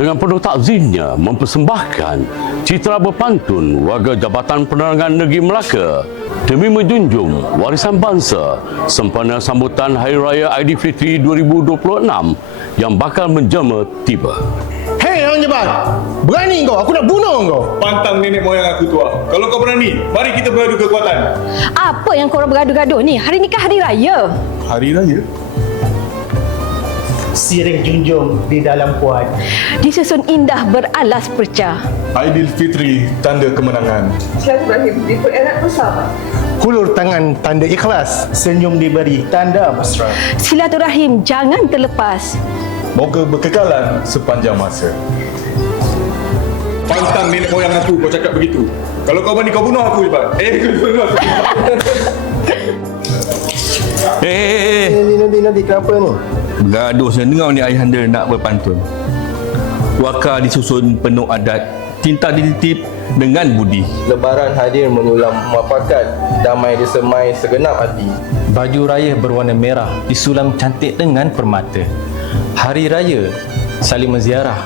dengan penuh takzimnya mempersembahkan citra berpantun warga Jabatan Penerangan Negeri Melaka demi menjunjung warisan bangsa sempena sambutan Hari Raya Aidilfitri 2026 yang bakal menjelma tiba. Hei orang Jabal, berani kau, aku nak bunuh kau. Pantang nenek moyang aku tua. Kalau kau berani, mari kita beradu kekuatan. Apa yang korang bergaduh-gaduh ni? Hari ni kan hari raya. Hari Raya? Sirih junjung di dalam puan. Disusun indah beralas perca. Aidilfitri, tanda kemenangan. Silaturahim ikut erat bersama. Hulur tangan tanda ikhlas, senyum diberi tanda mesra. Silaturahim jangan terlepas. Moga berkekalan sepanjang masa. Pantang nenek moyang aku kau cakap begitu. Kalau kau berani kau bunuh aku, Iban. Kau bunuh aku. Nanti kenapa ni? Bergaduh dengar ni ayahanda nak berpantun. Waka disusun penuh adat, cinta dititip dengan budi. Lebaran hadir menyulam muafakat, damai disemai segenap hati. Baju raya berwarna merah disulam cantik dengan permata. Hari raya saling menziarah.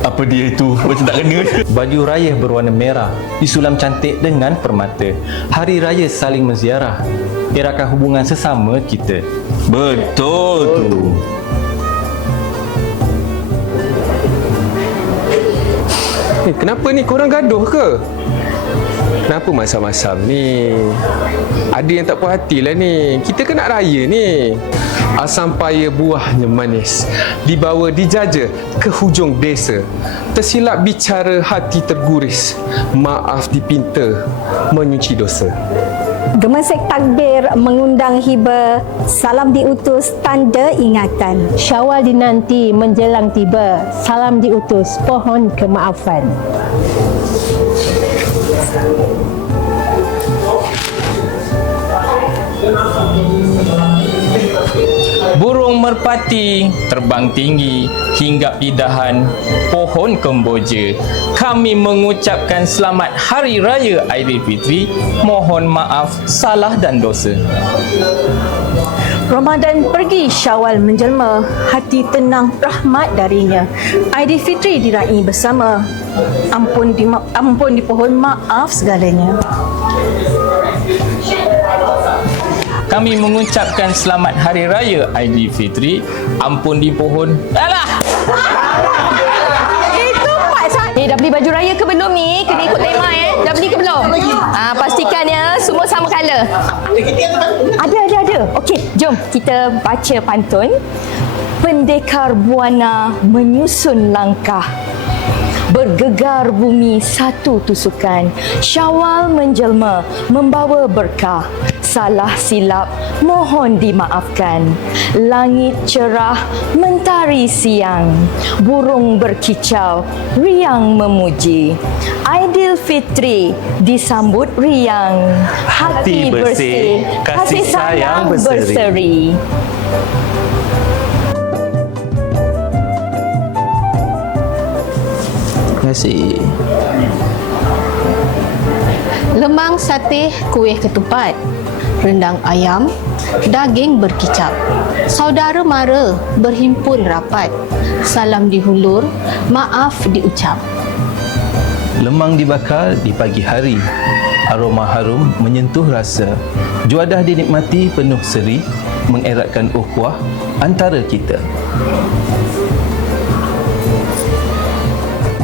Apa dia itu? Macam tak kena. Baju raya berwarna merah disulam cantik dengan permata. Hari raya saling menziarah, eratkan hubungan sesama kita. Betul tu. Kenapa ni korang gaduh ke? Kenapa masam-masam ni? Ada yang tak puas hati lah ni. Kita kan nak raya ni. Asam paya buahnya manis, dibawa dijaja ke hujung desa. Tersilap bicara hati terguris, maaf dipinta menyuci dosa. Gemesek takbir mengundang hiba, salam diutus tanda ingatan. Syawal dinanti menjelang tiba, salam diutus pohon kemaafan. Burung merpati terbang tinggi hingga pidahan pohon kemboja. Kami mengucapkan selamat Hari Raya Aidilfitri. Mohon maaf salah dan dosa. Ramadan pergi, Syawal menjelma, hati tenang rahmat darinya. Aidilfitri diraih bersama, ampun dipohon maaf segalanya. Kami mengucapkan selamat Hari Raya Aidilfitri. Ampun dipohon. Alah! Itu Pak. Dah beli baju raya ke belum ni? Kena ikut tema Dah beli ke belum? Pastikan ya semua sama color. Ada. Okey, jom kita baca pantun. Pendekar buana menyusun langkah, bergegar bumi satu tusukan. Syawal menjelma membawa berkah. Salah silap mohon dimaafkan. Langit cerah mentari siang, burung berkicau riang memuji. Aidilfitri disambut riang, hati bersih, kasih sayang berseri. Terima kasih. Lemang sate kuih ketupat, rendang ayam, daging berkicap. Saudara mara berhimpun rapat, salam dihulur, maaf diucap. Lemang dibakar di pagi hari, aroma harum menyentuh rasa. Juadah dinikmati penuh seri, mengeratkan ukhuwah antara kita.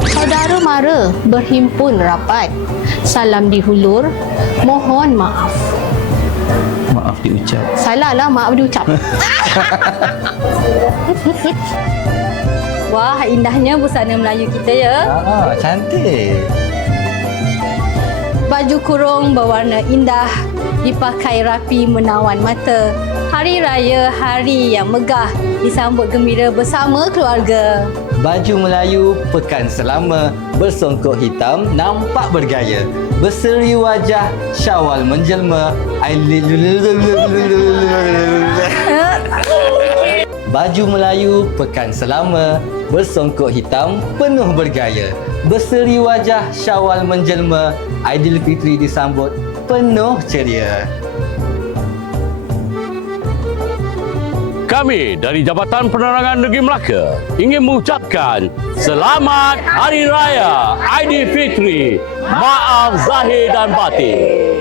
Saudara mara berhimpun rapat, salam dihulur, mohon maaf. Maaf diucap. Salah lah, maaf diucap. Wah, indahnya busana Melayu kita ya. Cantik. Baju kurung berwarna indah, dipakai rapi menawan mata. Hari Raya, hari yang megah, disambut gembira bersama keluarga. Baju Melayu pekan selama, bersongkok hitam nampak bergaya. Berseri wajah, Syawal menjelma. Baju Melayu pekan selama, bersongkok hitam penuh bergaya. Berseri wajah, Syawal menjelma. Aidilfitri disambut penuh ceria. Kami dari Jabatan Penerangan Negeri Melaka ingin mengucapkan Selamat Hari Raya Aidilfitri. Maaf zahir dan batin.